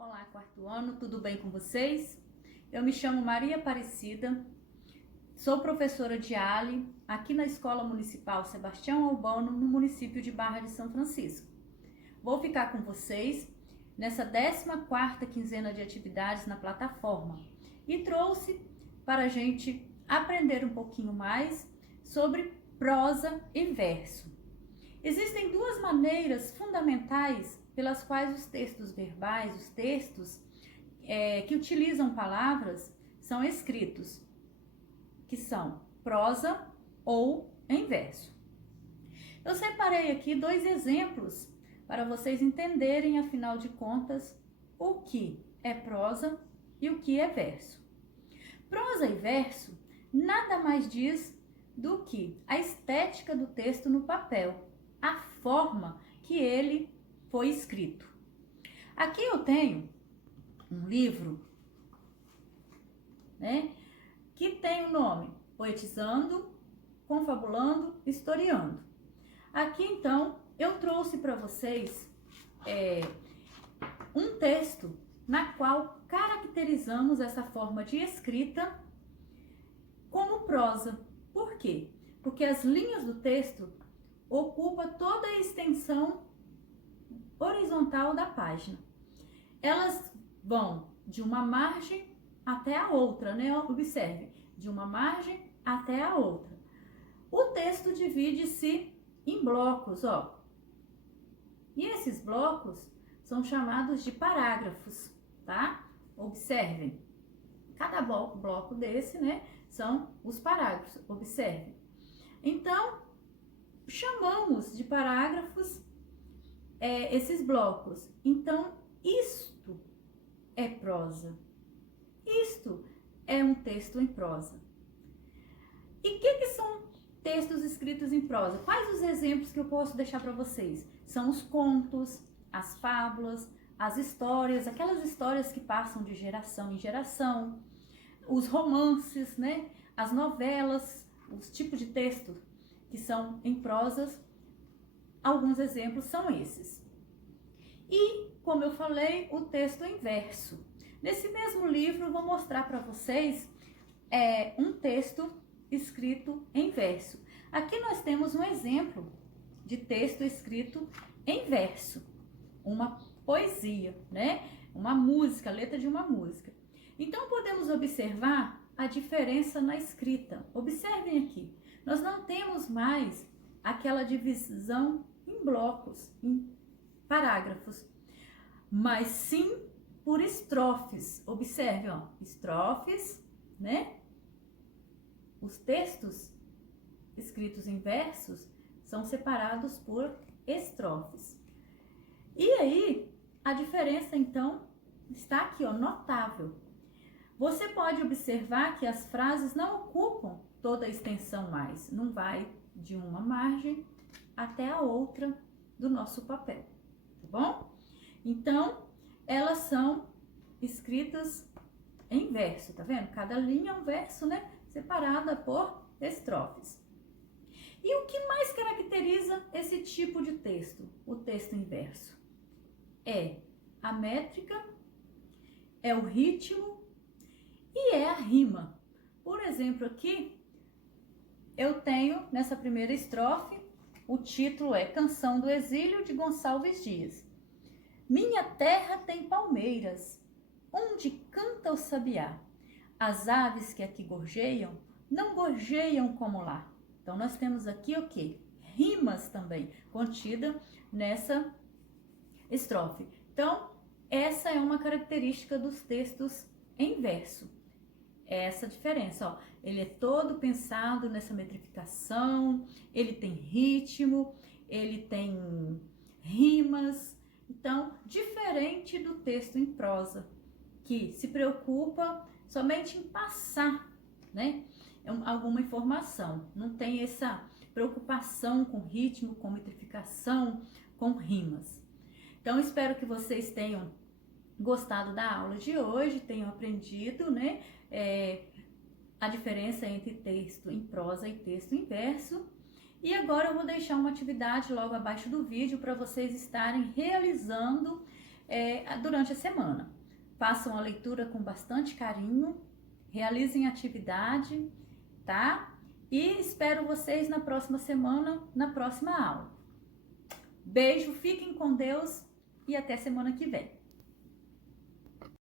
Olá, quarto ano, tudo bem com vocês? Eu me chamo Maria Aparecida, sou professora de ALE aqui na Escola Municipal Sebastião Albano, no município de Barra de São Francisco. Vou ficar com vocês nessa 14ª quinzena de atividades na plataforma e trouxe para a gente aprender um pouquinho mais sobre prosa e verso. Existem duas maneiras fundamentais pelas quais os textos verbais, os textos que utilizam palavras, são escritos, que são prosa ou em verso. Eu separei aqui dois exemplos para vocês entenderem, afinal de contas, o que é prosa e o que é verso. Prosa e verso nada mais diz do que a estética do texto no papel, a forma que ele foi escrito. Aqui eu tenho um livro, que tem o nome Poetizando, Confabulando, Historiando. Aqui então eu trouxe para vocês um texto na qual caracterizamos essa forma de escrita como prosa. Por quê? Porque as linhas do texto ocupam toda a extensão horizontal da página. Elas vão de uma margem até a outra, Observe, de uma margem até a outra. O texto divide-se em blocos, E esses blocos são chamados de parágrafos, tá? Observem. Cada bloco desse, são os parágrafos. Observe. Então, chamamos de parágrafos esses blocos. Então, isto é prosa. Isto é um texto em prosa. E o que são textos escritos em prosa? Quais os exemplos que eu posso deixar para vocês? São os contos, as fábulas, as histórias, aquelas histórias que passam de geração em geração, os romances, as novelas, os tipos de texto que são em prosas. Alguns exemplos são esses. E, como eu falei, o texto em verso. Nesse mesmo livro, eu vou mostrar para vocês um texto escrito em verso. Aqui nós temos um exemplo de texto escrito em verso. Uma poesia, Uma música, a letra de uma música. Então, podemos observar a diferença na escrita. Observem aqui. Nós não temos mais aquela divisão em blocos, em parágrafos, mas sim por estrofes. Observe, estrofes, Os textos escritos em versos são separados por estrofes. E aí, a diferença então está aqui, notável. Você pode observar que as frases não ocupam toda a extensão mais, não vai de uma margem até a outra do nosso papel, tá bom? Então, elas são escritas em verso, tá vendo? Cada linha é um verso, Separada por estrofes. E o que mais caracteriza esse tipo de texto, o texto em verso? É a métrica, é o ritmo e é a rima. Por exemplo, aqui eu tenho nessa primeira estrofe, o título é Canção do Exílio, de Gonçalves Dias. Minha terra tem palmeiras, onde canta o sabiá. As aves que aqui gorjeiam, não gorjeiam como lá. Então, nós temos aqui o quê? Rimas também, contida nessa estrofe. Então, essa é uma característica dos textos em verso. Essa diferença, ele é todo pensado nessa metrificação, ele tem ritmo, ele tem rimas. Então, diferente do texto em prosa, que se preocupa somente em passar, alguma informação. Não tem essa preocupação com ritmo, com metrificação, com rimas. Então, espero que vocês tenham gostado da aula de hoje, tenham aprendido, a diferença entre texto em prosa e texto em verso. E agora eu vou deixar uma atividade logo abaixo do vídeo para vocês estarem realizando durante a semana. Façam a leitura com bastante carinho, realizem a atividade, tá? E espero vocês na próxima semana, na próxima aula. Beijo, fiquem com Deus e até semana que vem.